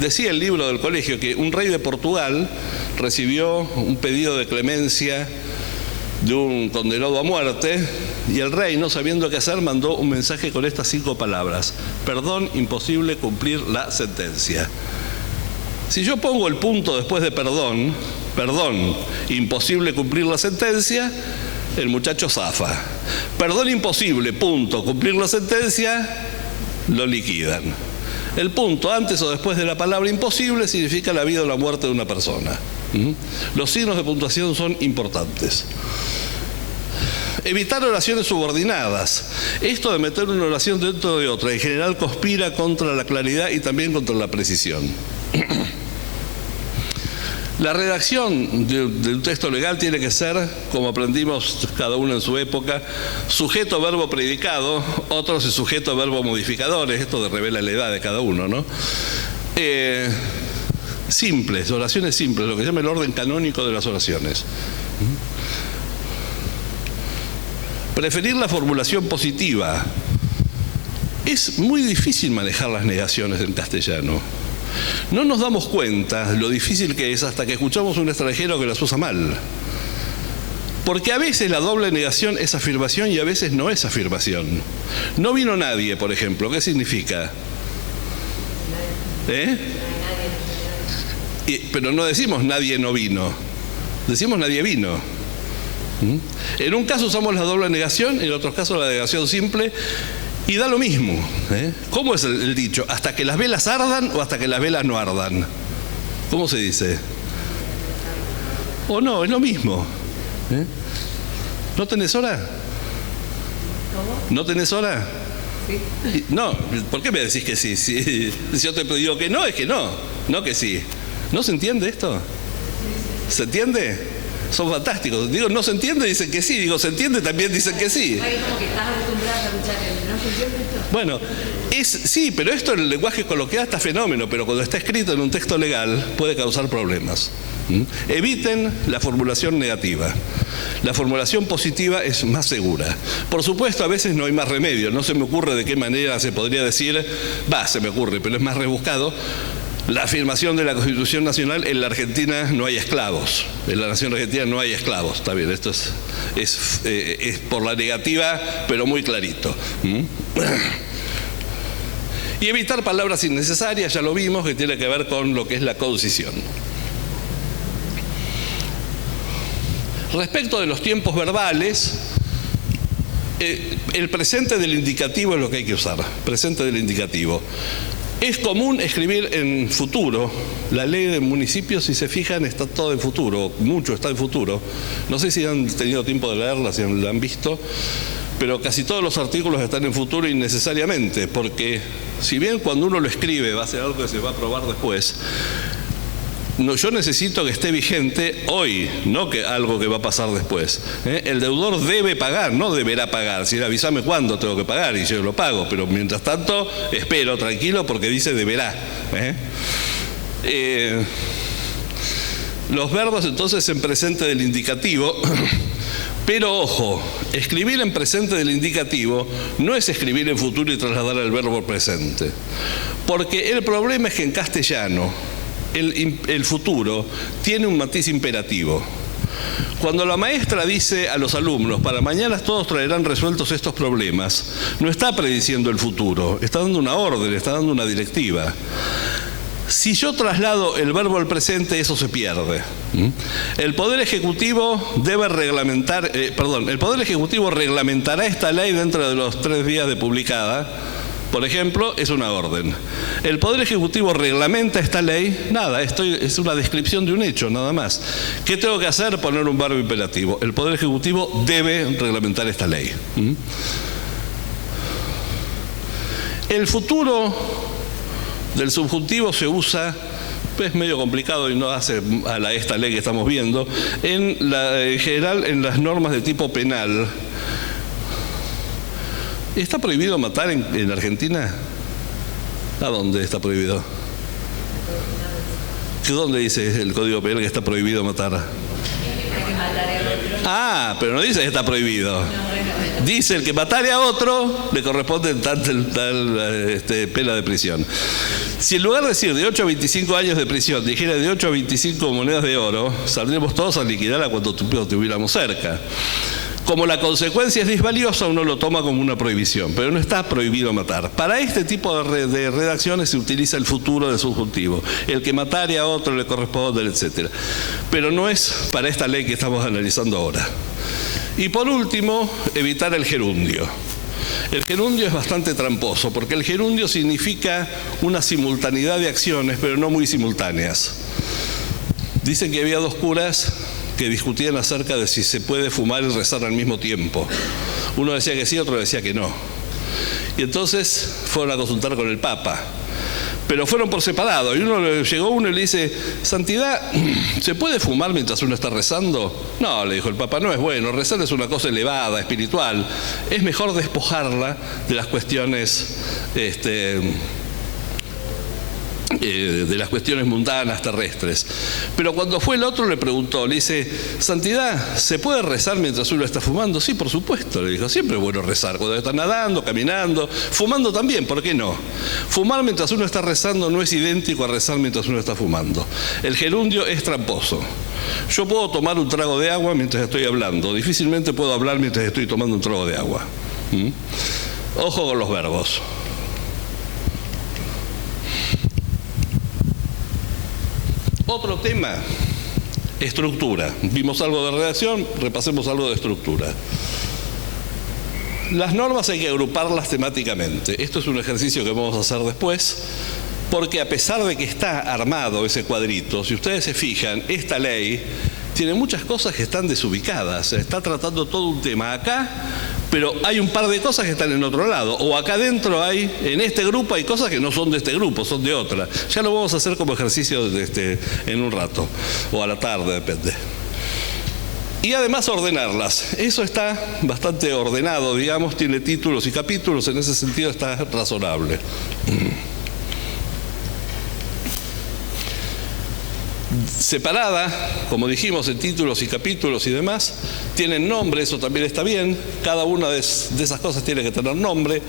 decía el libro del colegio que un rey de Portugal recibió un pedido de clemencia de un condenado a muerte y el rey, no sabiendo qué hacer, mandó un mensaje con estas 5 palabras: perdón, imposible cumplir la sentencia. Si yo pongo el punto después de perdón, imposible cumplir la sentencia, el muchacho zafa. Perdón, imposible, punto, cumplir la sentencia, lo liquidan. El punto antes o después de la palabra imposible significa la vida o la muerte de una persona. Los signos de puntuación son importantes. Evitar oraciones subordinadas. Esto de meter una oración dentro de otra, en general conspira contra la claridad y también contra la precisión. La redacción de un texto legal tiene que ser, como aprendimos cada uno en su época, sujeto, verbo, predicado, otros es sujeto, verbo, modificadores. Esto revela la edad de cada uno, ¿no? Simples, oraciones simples, lo que se llama el orden canónico de las oraciones. Preferir la formulación positiva. Es muy difícil manejar las negaciones en castellano. No nos damos cuenta lo difícil que es hasta que escuchamos a un extranjero que las usa mal. Porque a veces la doble negación es afirmación y a veces no es afirmación. No vino nadie, por ejemplo. ¿Qué significa? Pero no decimos nadie no vino. Decimos nadie vino. En un caso usamos la doble negación, en otros casos la negación simple, y da lo mismo. ¿Cómo es el dicho? ¿Hasta que las velas ardan o hasta que las velas no ardan? ¿Cómo se dice? ¿O no? Es lo mismo. ¿No tenés hora? ¿Cómo? ¿No tenés hora? Sí. No, ¿por qué me decís que sí? Si yo te digo que no, es que no, no que sí. ¿No se entiende esto? ¿Se entiende? Son fantásticos. Digo, no se entiende, dicen que sí. Digo, se entiende, también dicen que sí. Hay como que estás acostumbrado a escuchar el ¿no se entiende esto? Bueno, sí, pero esto en el lenguaje coloquial está fenómeno, pero cuando está escrito en un texto legal puede causar problemas. Eviten la formulación negativa. La formulación positiva es más segura. Por supuesto, a veces no hay más remedio. No se me ocurre de qué manera se podría decir, se me ocurre, pero es más rebuscado. La afirmación de la Constitución Nacional: en la Argentina no hay esclavos. En la nación argentina no hay esclavos. Está bien, esto es por la negativa, pero muy clarito. Y evitar palabras innecesarias, ya lo vimos, que tiene que ver con lo que es la concisión. Respecto de los tiempos verbales, el presente del indicativo es lo que hay que usar. Presente del indicativo. Es común escribir en futuro. La ley de municipios, si se fijan, está todo en futuro. Mucho está en futuro. No sé si han tenido tiempo de leerla, si la han visto, pero casi todos los artículos están en futuro innecesariamente, porque si bien cuando uno lo escribe va a ser algo que se va a probar después, yo necesito que esté vigente hoy, no que algo que va a pasar después. El deudor debe pagar, no deberá pagar. Si avísame cuándo tengo que pagar y yo lo pago, pero mientras tanto espero tranquilo porque dice deberá. Los verbos entonces en presente del indicativo, pero ojo, escribir en presente del indicativo no es escribir en futuro y trasladar el verbo al presente, porque el problema es que en castellano el futuro tiene un matiz imperativo. Cuando la maestra dice a los alumnos, para mañana todos traerán resueltos estos problemas, no está prediciendo el futuro, está dando una orden, está dando una directiva. Si yo traslado el verbo al presente, eso se pierde. El Poder Ejecutivo debe reglamentar, el Poder Ejecutivo reglamentará esta ley dentro de los 3 días de publicada. Por ejemplo, es una orden. El Poder Ejecutivo reglamenta esta ley, nada, es una descripción de un hecho, nada más. ¿Qué tengo que hacer? Poner un verbo imperativo. El Poder Ejecutivo debe reglamentar esta ley. El futuro del subjuntivo se usa, es medio complicado y no hace a esta ley que estamos viendo, en general en las normas de tipo penal. ¿Está prohibido matar en Argentina? ¿A dónde está prohibido? ¿Dónde dice el Código Penal que está prohibido matar? Ah, pero no dice que está prohibido. Dice el que matare a otro le corresponde tal pena de prisión. Si en lugar de decir de 8 a 25 años de prisión dijera de 8 a 25 monedas de oro, saldríamos todos a liquidar a cuanto tuviéramos cerca. Como la consecuencia es disvaliosa, uno lo toma como una prohibición, pero no está prohibido matar. Para este tipo de redacciones se utiliza el futuro del subjuntivo. El que matare a otro le corresponde, etc. Pero no es para esta ley que estamos analizando ahora. Y por último, evitar el gerundio. El gerundio es bastante tramposo, porque el gerundio significa una simultaneidad de acciones, pero no muy simultáneas. Dicen que había 2 curas que discutían acerca de si se puede fumar y rezar al mismo tiempo. Uno decía que sí, otro decía que no. Y entonces fueron a consultar con el Papa. Pero fueron por separado. Y llegó uno y le dice, Santidad, ¿se puede fumar mientras uno está rezando? No, le dijo el Papa, no es bueno. Rezar es una cosa elevada, espiritual. Es mejor despojarla de las cuestiones mundanas, terrestres. Pero cuando fue el otro le preguntó, le dice, Santidad, ¿se puede rezar mientras uno está fumando? Sí, por supuesto, le dijo, siempre es bueno rezar, cuando está nadando, caminando, fumando también, ¿por qué no? Fumar mientras uno está rezando no es idéntico a rezar mientras uno está fumando. El gerundio es tramposo. Yo puedo tomar un trago de agua mientras estoy hablando, difícilmente puedo hablar mientras estoy tomando un trago de agua. Ojo con los verbos. Otro tema, estructura. Vimos algo de redacción, repasemos algo de estructura. Las normas hay que agruparlas temáticamente. Esto es un ejercicio que vamos a hacer después, porque a pesar de que está armado ese cuadrito, si ustedes se fijan, esta ley tiene muchas cosas que están desubicadas. Está tratando todo un tema acá, pero hay un par de cosas que están en otro lado. O acá adentro hay, en este grupo hay cosas que no son de este grupo, son de otra. Ya lo vamos a hacer como ejercicio en un rato, o a la tarde, depende. Y además ordenarlas. Eso está bastante ordenado, digamos, tiene títulos y capítulos, en ese sentido está razonable. Separada, como dijimos, en títulos y capítulos y demás, tienen nombre, eso también está bien. Cada una de esas cosas tiene que tener nombre.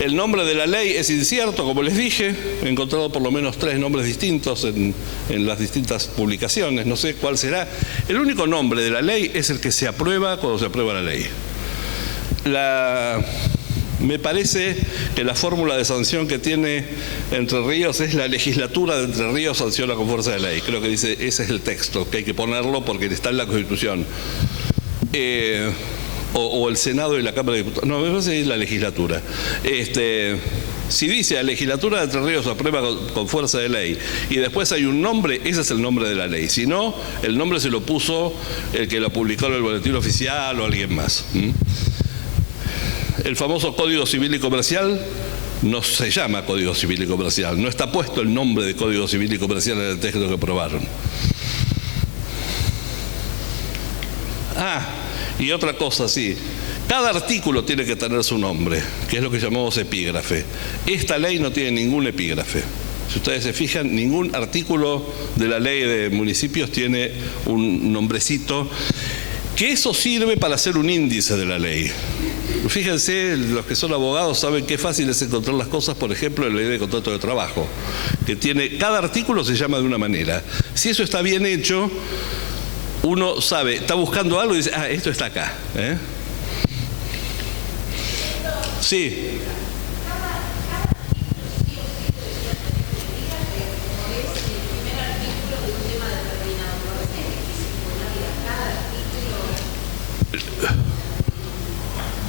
El nombre de la ley es incierto, como les dije. He encontrado por lo menos 3 nombres distintos en las distintas publicaciones. No sé cuál será. El único nombre de la ley es el que se aprueba cuando se aprueba la ley. Me parece que la fórmula de sanción que tiene Entre Ríos es la legislatura de Entre Ríos sanciona con fuerza de ley. Creo que dice, ese es el texto, que hay que ponerlo porque está en la Constitución. O el Senado y la Cámara de Diputados. No, me parece que es la legislatura. Si dice la legislatura de Entre Ríos aprueba con fuerza de ley y después hay un nombre, ese es el nombre de la ley. Si no, el nombre se lo puso el que lo publicó en el boletín oficial o alguien más. El famoso Código Civil y Comercial no se llama Código Civil y Comercial, no está puesto el nombre de Código Civil y Comercial en el texto que aprobaron. Y otra cosa, sí, cada artículo tiene que tener su nombre, que es lo que llamamos epígrafe. Esta ley no tiene ningún epígrafe. Si ustedes se fijan, ningún artículo de la ley de municipios tiene un nombrecito, que eso sirve para hacer un índice de la ley. Fíjense, los que son abogados saben qué fácil es encontrar las cosas, por ejemplo, en la ley de contrato de trabajo, que tiene, cada artículo se llama de una manera. Si eso está bien hecho, uno sabe, está buscando algo y dice, ah, esto está acá. Sí.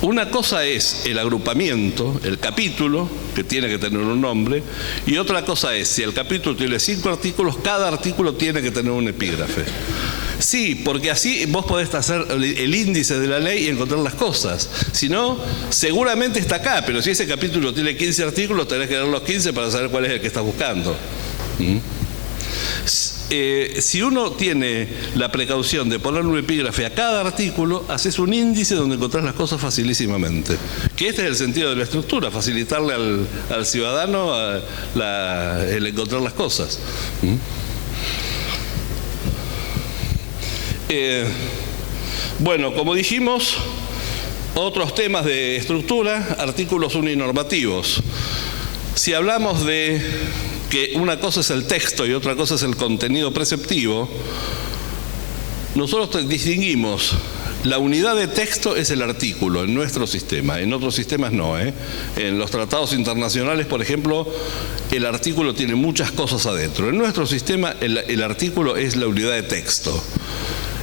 Una cosa es el agrupamiento, el capítulo, que tiene que tener un nombre, y otra cosa es, si el capítulo tiene 5 artículos, cada artículo tiene que tener un epígrafe. Sí, porque así vos podés hacer el índice de la ley y encontrar las cosas. Si no, seguramente está acá, pero si ese capítulo tiene 15 artículos, tenés que leer los 15 para saber cuál es el que estás buscando. Si uno tiene la precaución de poner un epígrafe a cada artículo, haces un índice donde encontrás las cosas facilísimamente. Que este es el sentido de la estructura, facilitarle al ciudadano el encontrar las cosas. Bueno, como dijimos, otros temas de estructura, artículos uninormativos. Si hablamos de que una cosa es el texto y otra cosa es el contenido preceptivo, nosotros distinguimos, la unidad de texto es el artículo en nuestro sistema, en otros sistemas no. En los tratados internacionales, por ejemplo, el artículo tiene muchas cosas adentro. En nuestro sistema el artículo es la unidad de texto.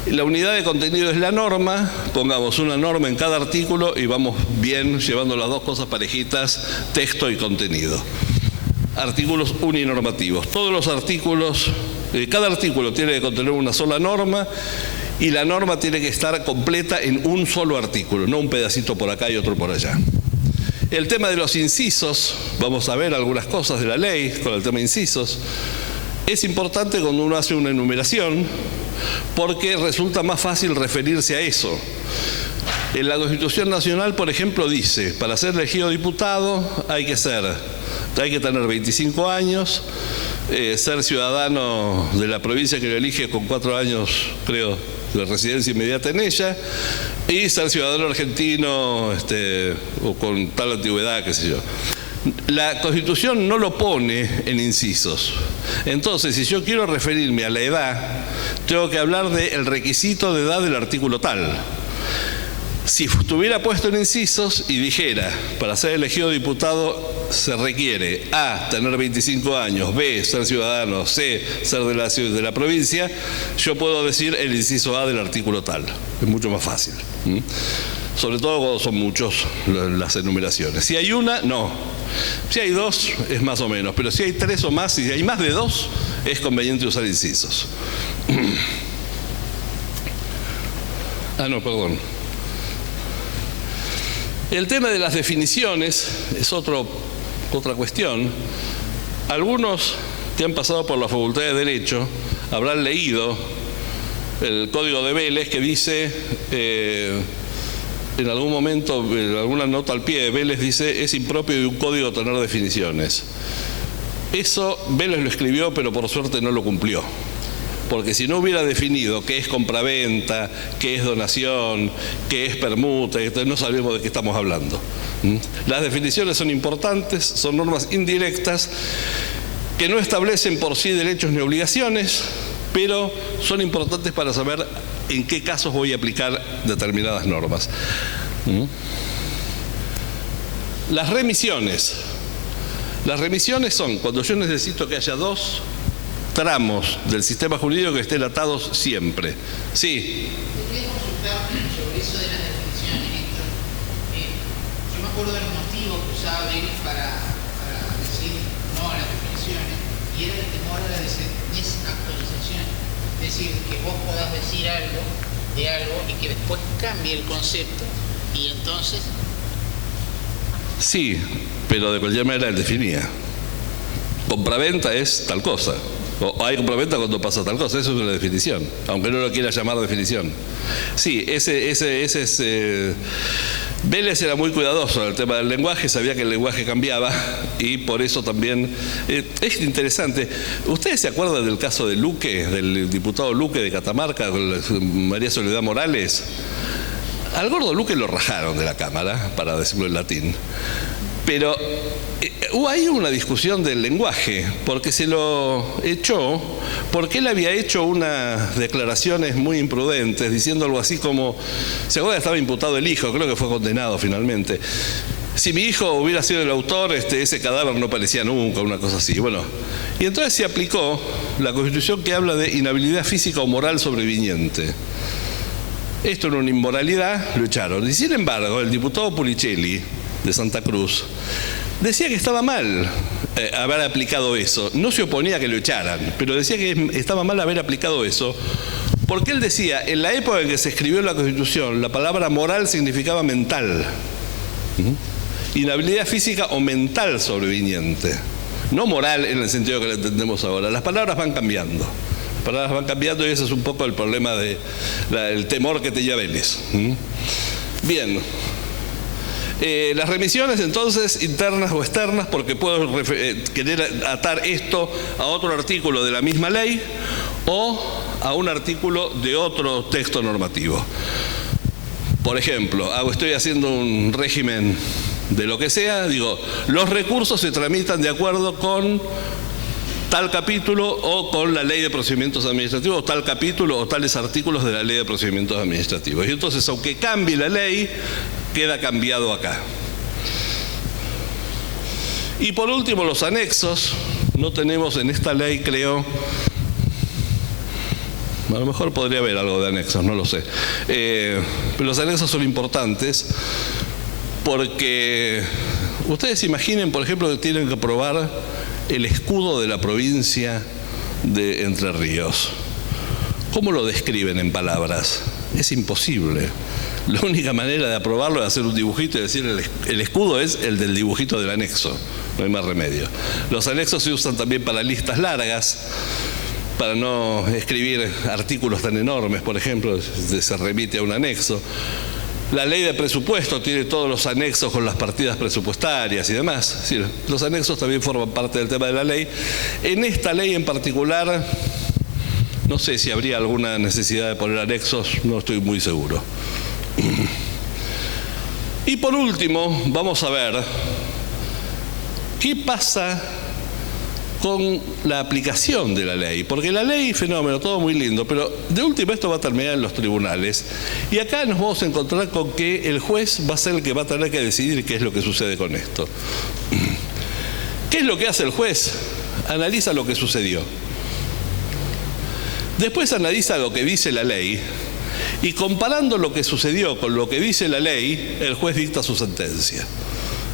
La unidad de contenido es la norma, pongamos una norma en cada artículo y vamos bien llevando las dos cosas parejitas, texto y contenido. Artículos uninormativos. Todos los artículos, cada artículo tiene que contener una sola norma y la norma tiene que estar completa en un solo artículo, no un pedacito por acá y otro por allá. El tema de los incisos, vamos a ver algunas cosas de la ley con el tema de incisos. Es importante cuando uno hace una enumeración porque resulta más fácil referirse a eso. En la Constitución Nacional, por ejemplo, dice, para ser elegido diputado hay que tener 25 años, ser ciudadano de la provincia que lo elige con 4 años, creo, de residencia inmediata en ella, y ser ciudadano argentino o con tal antigüedad, qué sé yo. La Constitución no lo pone en incisos. Entonces, si yo quiero referirme a la edad, tengo que hablar del requisito de edad del artículo tal. Si estuviera puesto en incisos y dijera, para ser elegido diputado se requiere A, tener 25 años, B, ser ciudadano, C, ser de la provincia, yo puedo decir el inciso A del artículo tal. Es mucho más fácil. Sobre todo cuando son muchos las enumeraciones. Si hay una, no. Si hay 2, es más o menos. Pero si hay 3 o más, si hay más de 2, es conveniente usar incisos. Perdón. El tema de las definiciones es otra cuestión. Algunos que han pasado por la Facultad de Derecho habrán leído el Código de Vélez que dice, en algún momento, en alguna nota al pie de Vélez dice, es impropio de un código tener definiciones. Eso Vélez lo escribió, pero por suerte no lo cumplió. Porque si no hubiera definido qué es compraventa, qué es donación, qué es permuta, no sabemos de qué estamos hablando. Las definiciones son importantes, son normas indirectas que no establecen por sí derechos ni obligaciones, pero son importantes para saber en qué casos voy a aplicar determinadas normas. Las remisiones. Las remisiones son cuando yo necesito que haya 2 tramos del sistema jurídico que estén atados siempre. Sí. Quería consultar sobre eso de las definiciones, Héctor. Yo me acuerdo del motivo que usaba Vélez para decir no a las definiciones, y era el temor a la desactualización. Es decir, que vos podás decir algo de algo y que después cambie el concepto y entonces... Sí, pero de cualquier manera él definía. Compraventa es tal cosa. O hay compraventa cuando pasa tal cosa, eso es una definición, aunque no lo quiera llamar definición. Sí, ese es... Vélez era muy cuidadoso en el tema del lenguaje, sabía que el lenguaje cambiaba y por eso también... es interesante. ¿Ustedes se acuerdan del caso de Luque, del diputado Luque de Catamarca, con María Soledad Morales? Al gordo Luque lo rajaron de la Cámara, para decirlo en latín. Pero hubo ahí una discusión del lenguaje, porque se lo echó, porque él había hecho unas declaraciones muy imprudentes, diciendo algo así como, ¿se acuerda? Estaba imputado el hijo, creo que fue condenado finalmente. Si mi hijo hubiera sido el autor, ese cadáver no aparecía nunca, una cosa así. Bueno, y entonces se aplicó la Constitución que habla de inhabilidad física o moral sobreviniente. Esto era una inmoralidad, lo echaron. Y sin embargo, el diputado Pulicelli, de Santa Cruz, decía que estaba mal haber aplicado eso. No se oponía a que lo echaran, pero decía que estaba mal haber aplicado eso, porque él decía, en la época en que se escribió la Constitución, la palabra moral significaba mental. Inhabilidad física o mental sobreviniente. No moral en el sentido que la entendemos ahora. Las palabras van cambiando. Las palabras van cambiando y ese es un poco el problema del temor que tenía Vélez. Bien. Las remisiones entonces internas o externas, porque puedo querer atar esto a otro artículo de la misma ley o a un artículo de otro texto normativo. Por ejemplo, estoy haciendo un régimen de lo que sea, digo, los recursos se tramitan de acuerdo con tal capítulo o con la ley de procedimientos administrativos, o tal capítulo o tales artículos de la ley de procedimientos administrativos. Y entonces, aunque cambie la ley, queda cambiado acá. Y por último, los anexos. No tenemos en esta ley, creo, a lo mejor podría haber algo de anexos, no lo sé. Pero los anexos son importantes porque ustedes imaginen, por ejemplo, que tienen que aprobar el escudo de la provincia de Entre Ríos. ¿Cómo lo describen en palabras? Es imposible. La única manera de aprobarlo es hacer un dibujito y decir el escudo es el del dibujito del anexo. No hay más remedio. Los anexos se usan también para listas largas, para no escribir artículos tan enormes, por ejemplo, se remite a un anexo. La ley de presupuesto tiene todos los anexos con las partidas presupuestarias y demás. Sí, los anexos también forman parte del tema de la ley. En esta ley en particular, no sé si habría alguna necesidad de poner anexos, no estoy muy seguro. Y por último, vamos a ver qué pasa con la aplicación de la ley, porque la ley, fenómeno, todo muy lindo, pero de último esto va a terminar en los tribunales y acá nos vamos a encontrar con que el juez va a ser el que va a tener que decidir qué es lo que sucede con esto. ¿Qué es lo que hace el juez? Analiza lo que sucedió. Después analiza lo que dice la ley y comparando lo que sucedió con lo que dice la ley, el juez dicta su sentencia.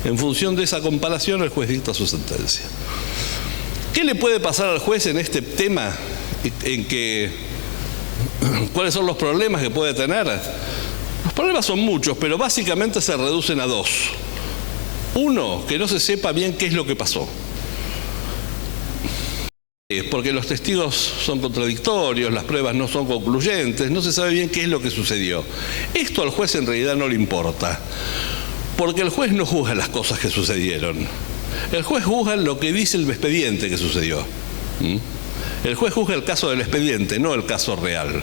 En función de esa comparación, el juez dicta su sentencia. ¿Qué le puede pasar al juez en este tema? ¿Cuáles son los problemas que puede tener? Los problemas son muchos, pero básicamente se reducen a dos. Uno, que no se sepa bien qué es lo que pasó. Porque los testigos son contradictorios, las pruebas no son concluyentes, no se sabe bien qué es lo que sucedió. Esto al juez en realidad no le importa, porque el juez no juzga las cosas que sucedieron. El juez juzga lo que dice el expediente que sucedió. El juez juzga el caso del expediente, no el caso real.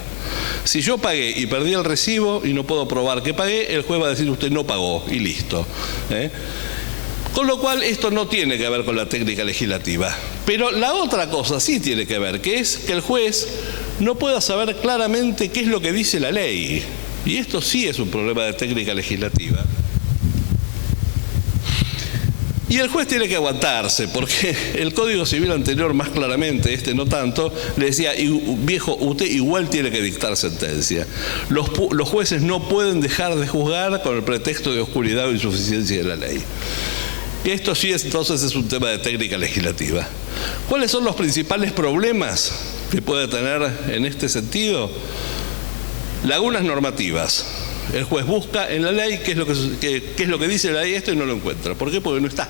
Si yo pagué y perdí el recibo y no puedo probar que pagué, el juez va a decir usted no pagó y listo. Con lo cual esto no tiene que ver con la técnica legislativa. Pero la otra cosa sí tiene que ver, que es que el juez no pueda saber claramente qué es lo que dice la ley. Y esto sí es un problema de técnica legislativa. Y el juez tiene que aguantarse, porque el Código Civil anterior más claramente, este no tanto, le decía, viejo, usted igual tiene que dictar sentencia. Los jueces no pueden dejar de juzgar con el pretexto de oscuridad o insuficiencia de la ley. Y esto sí entonces es un tema de técnica legislativa. ¿Cuáles son los principales problemas que puede tener en este sentido? Lagunas normativas. El juez busca en la ley qué es lo que dice la ley esto y no lo encuentra. ¿Por qué? Porque no está.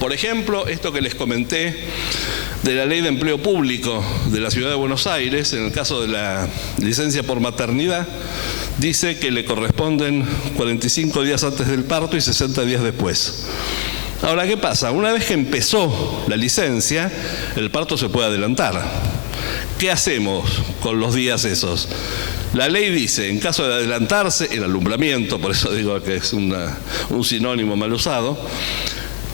Por ejemplo, esto que les comenté de la Ley de Empleo Público de la Ciudad de Buenos Aires, en el caso de la licencia por maternidad, dice que le corresponden 45 días antes del parto y 60 días después. Ahora, ¿qué pasa? Una vez que empezó la licencia, el parto se puede adelantar. ¿Qué hacemos con los días esos? La ley dice, en caso de adelantarse, el alumbramiento, por eso digo que es un sinónimo mal usado,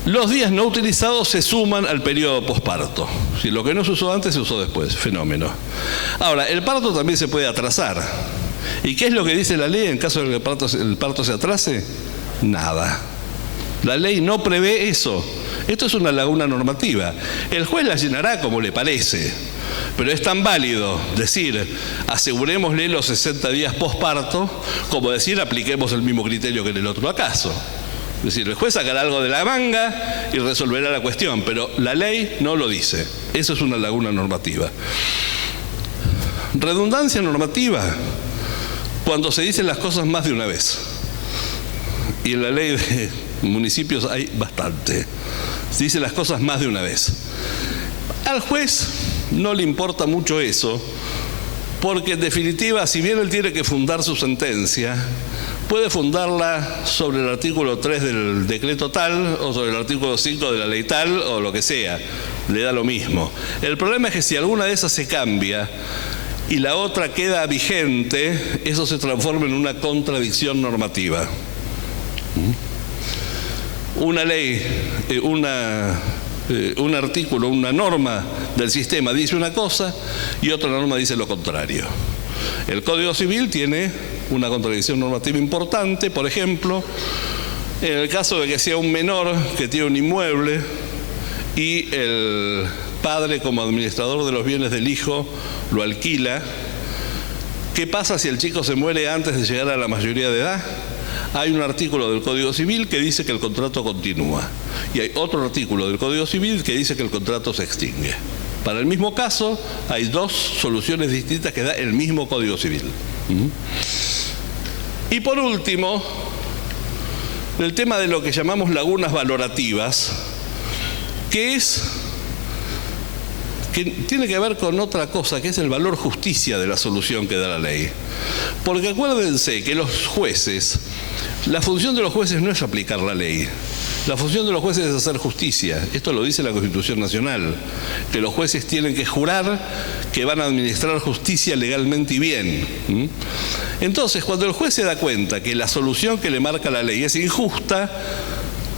Los días no utilizados se suman al periodo posparto. Si lo que no se usó antes se usó después, fenómeno. Ahora, el parto también se puede atrasar. ¿Y qué es lo que dice la ley en caso de que el parto se atrase? Nada. La ley no prevé eso. Esto es una laguna normativa. El juez la llenará como le parece. Pero es tan válido decir, asegurémosle los 60 días posparto, como decir, apliquemos el mismo criterio que en el otro caso. Es decir, el juez sacará algo de la manga y resolverá la cuestión, pero la ley no lo dice. Eso es una laguna normativa. Redundancia normativa, cuando se dicen las cosas más de una vez. Y en la ley de municipios hay bastante. Se dicen las cosas más de una vez. Al juez no le importa mucho eso, porque en definitiva, si bien él tiene que fundar su sentencia, puede fundarla sobre el artículo 3 del decreto tal o sobre el artículo 5 de la ley tal o lo que sea, le da lo mismo. El problema es que si alguna de esas se cambia y la otra queda vigente, eso se transforma en una contradicción normativa. Una ley, un artículo, una norma del sistema dice una cosa y otra norma dice lo contrario. El Código Civil tiene una contradicción normativa importante, por ejemplo, en el caso de que sea un menor que tiene un inmueble y el padre, como administrador de los bienes del hijo, lo alquila. ¿Qué pasa si el chico se muere antes de llegar a la mayoría de edad? Hay un artículo del Código Civil que dice que el contrato continúa y hay otro artículo del Código Civil que dice que el contrato se extingue. Para el mismo caso hay dos soluciones distintas que da el mismo Código Civil. Y por último, el tema de lo que llamamos lagunas valorativas, que tiene que ver con otra cosa, que es el valor justicia de la solución que da la ley. Porque acuérdense que los jueces, la función de los jueces no es aplicar la ley. La función de los jueces es hacer justicia. Esto lo dice la Constitución Nacional, que los jueces tienen que jurar que van a administrar justicia legalmente y bien. Entonces, cuando el juez se da cuenta que la solución que le marca la ley es injusta,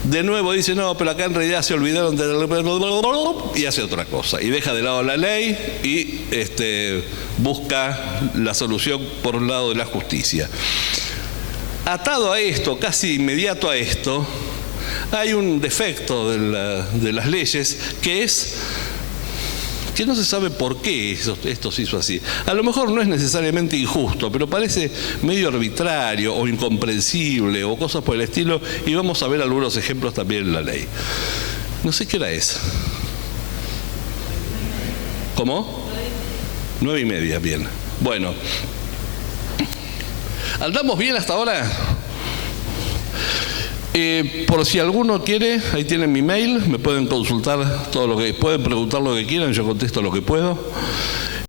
de nuevo dice, no, pero acá en realidad se olvidaron de... y hace otra cosa. Y deja de lado la ley y busca la solución por un lado de la justicia. Atado a esto, casi inmediato a esto, hay un defecto de las leyes que es que no se sabe por qué esto se hizo así. A lo mejor no es necesariamente injusto, pero parece medio arbitrario o incomprensible o cosas por el estilo, y vamos a ver algunos ejemplos también en la ley. No sé qué hora es. ¿Cómo? 9:30, bien. Bueno. ¿Andamos bien hasta ahora? Por si alguno quiere, ahí tienen mi mail, me pueden consultar todo lo que pueden, preguntar lo que quieran, yo contesto lo que puedo.